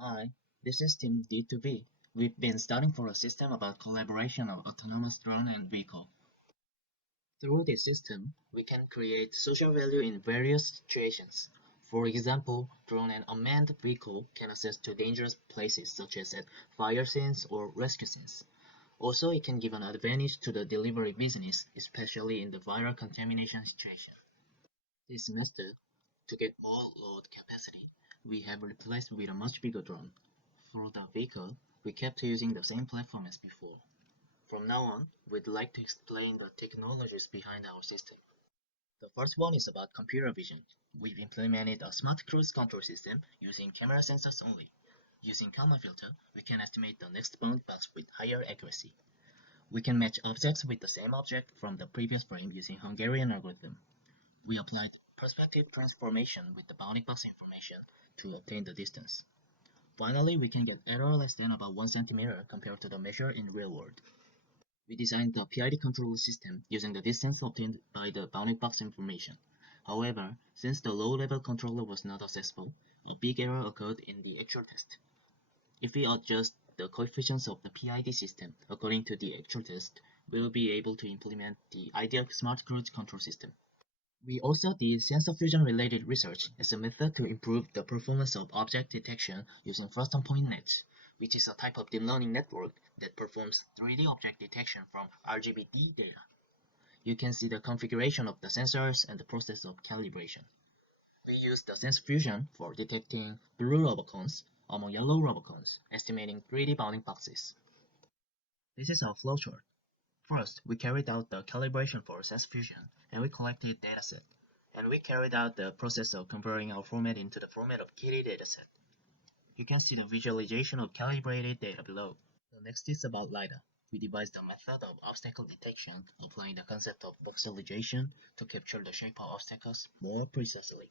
Hi, this is Team D2V. We've been studying for a system about collaboration of autonomous drone and vehicle. Through this system, we can create social value in various situations. For example, drone and unmanned vehicle can access to dangerous places such as at fire scenes or rescue scenes. Also, it can give an advantage to the delivery business, especially in the viral contamination situation. This method, to get more load capacity, we have replaced with a much bigger drone. For the vehicle, we kept using the same platform as before. From now on, we'd like to explain the technologies behind our system. The first one is about computer vision. We've implemented a smart cruise control system using camera sensors only. Using Kalman filter, we can estimate the next bound box with higher accuracy. We can match objects with the same object from the previous frame using Hungarian algorithm. We applied perspective transformation with the bounding box information to obtain the distance. Finally, we can get error less than about 1 centimeter compared to the measure in real world. We designed the PID control system using the distance obtained by the bounding box information. However, since the low-level controller was not accessible, a big error occurred in the actual test. If we adjust the coefficients of the PID system according to the actual test, we will be able to implement the ideal smart cruise control system. We also did sensor fusion related research as a method to improve the performance of object detection using floating-point nets, which is a type of deep learning network that performs 3D object detection from RGB data. You can see the configuration of the sensors and the process of calibration. We use the sensor fusion for detecting blue rubber cones among yellow rubber cones, estimating 3D bounding boxes. This is our flowchart. First, we carried out the calibration for sensor fusion, and we collected dataset. And we carried out the process of converting our format into the format of KD dataset. You can see the visualization of calibrated data below. The next is about LiDAR. We devised a method of obstacle detection, applying the concept of voxelization to capture the shape of obstacles more precisely.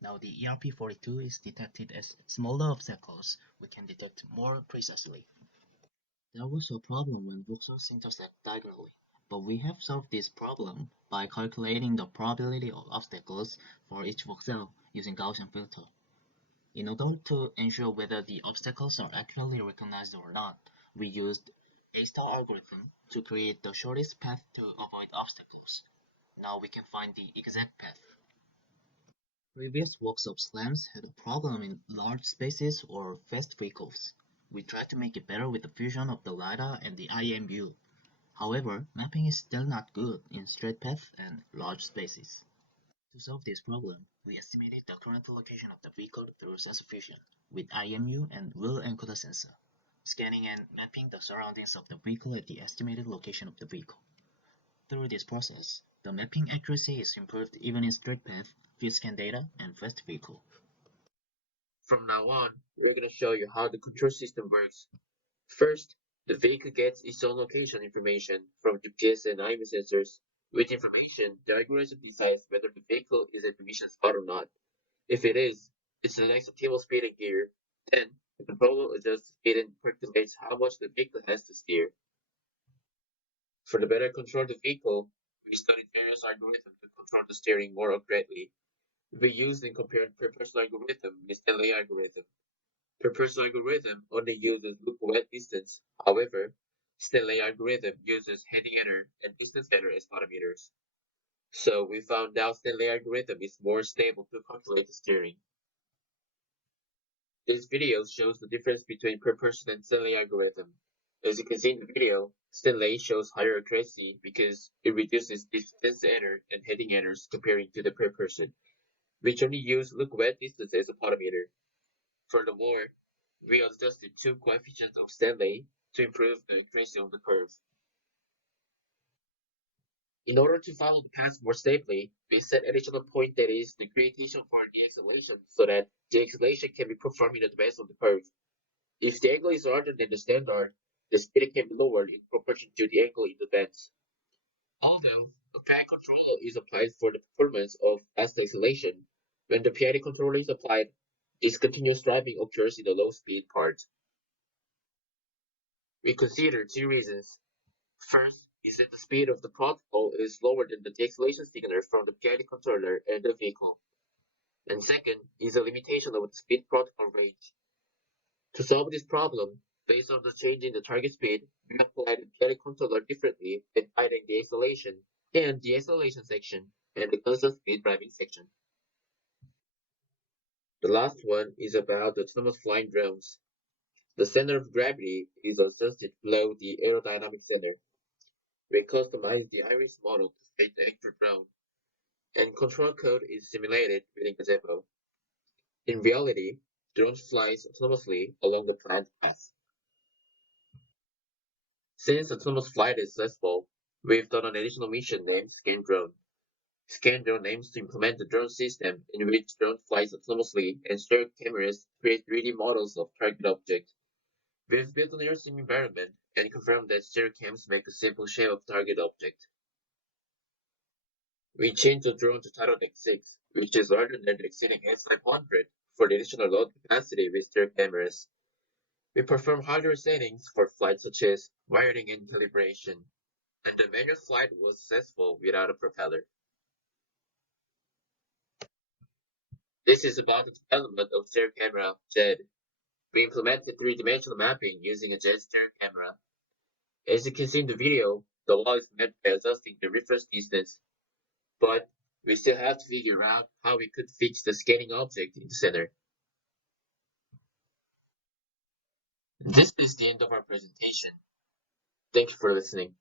Now the ERP42 is detected as smaller obstacles we can detect more precisely. There was a problem when voxels intersect diagonally, but we have solved this problem by calculating the probability of obstacles for each voxel using Gaussian filter. In order to ensure whether the obstacles are accurately recognized or not, we used A-star algorithm to create the shortest path to avoid obstacles. Now we can find the exact path. Previous works of SLAMs had a problem in large spaces or fast vehicles. We tried to make it better with the fusion of the LiDAR and the IMU. However, mapping is still not good in straight paths and large spaces. To solve this problem, we estimated the current location of the vehicle through sensor fusion with IMU and wheel encoder sensor, scanning and mapping the surroundings of the vehicle at the estimated location of the vehicle. Through this process, the mapping accuracy is improved even in straight path, field scan data, and fast vehicle. From now on, we're going to show you how the control system works. First, the vehicle gets its own location information from GPS and IMU sensors. With information, the algorithm decides whether the vehicle is a permission spot or not. If it is, it selects optimal speed and gear. Then, the controller adjusts the speed and calculates how much the vehicle has to steer. For the better control of the vehicle, we studied various algorithms to control the steering more accurately. We used and compared per-person algorithm with Stanley algorithm. Per-person algorithm only uses look-ahead distance. However, Stanley algorithm uses heading error and distance error as parameters. So we found out Stanley algorithm is more stable to calculate the steering. This video shows the difference between per-person and Stanley algorithm. As you can see in the video, Stanley shows higher accuracy because it reduces distance error and heading errors comparing to the per-person, which only use look-ahead distance as a parameter. Furthermore, we adjusted two coefficients of Stanley to improve the accuracy of the curve. In order to follow the path more stably, we set additional point that is the gradation for the acceleration so that the acceleration can be performed in advance of the curve. If the angle is larger than the standard, the speed can be lowered in proportion to the angle in advance. Although a PID controller is applied for the performance of fast acceleration, when the PID controller is applied, discontinuous driving occurs in the low speed part. We consider two reasons. First is that the speed of the protocol is lower than the acceleration signal from the PID controller and the vehicle. And second is the limitation of the speed protocol range. To solve this problem, based on the change in the target speed, we applied the Pid controller differently by dividing the acceleration and deceleration section and the constant speed driving section. The last one is about autonomous flying drones. The center of gravity is adjusted below the aerodynamic center. We customize the iris model to fit the actual drone, and control code is simulated within the depot. In reality, drones flies autonomously along the planned path. Since autonomous flight is successful, we've done an additional mission named Scan Drone. Scan Drone aims to implement the drone system in which drone flies autonomously and stereo cameras create 3D models of target object. We've built an airsim environment and confirmed that stereo cams make a simple shape of target object. We changed the drone to Title X6, which is larger than the exceeding S500 for the additional load capacity with stereo cameras. We perform hardware settings for flights such as wiring and calibration, and the manual flight was successful without a propeller. This is about the development of stereo camera JED. We implemented three-dimensional mapping using a JED stereo camera. As you can see in the video, the wall is met by adjusting the reference distance, but we still have to figure out how we could fix the scanning object in the center. This is the end of our presentation. Thank you for listening.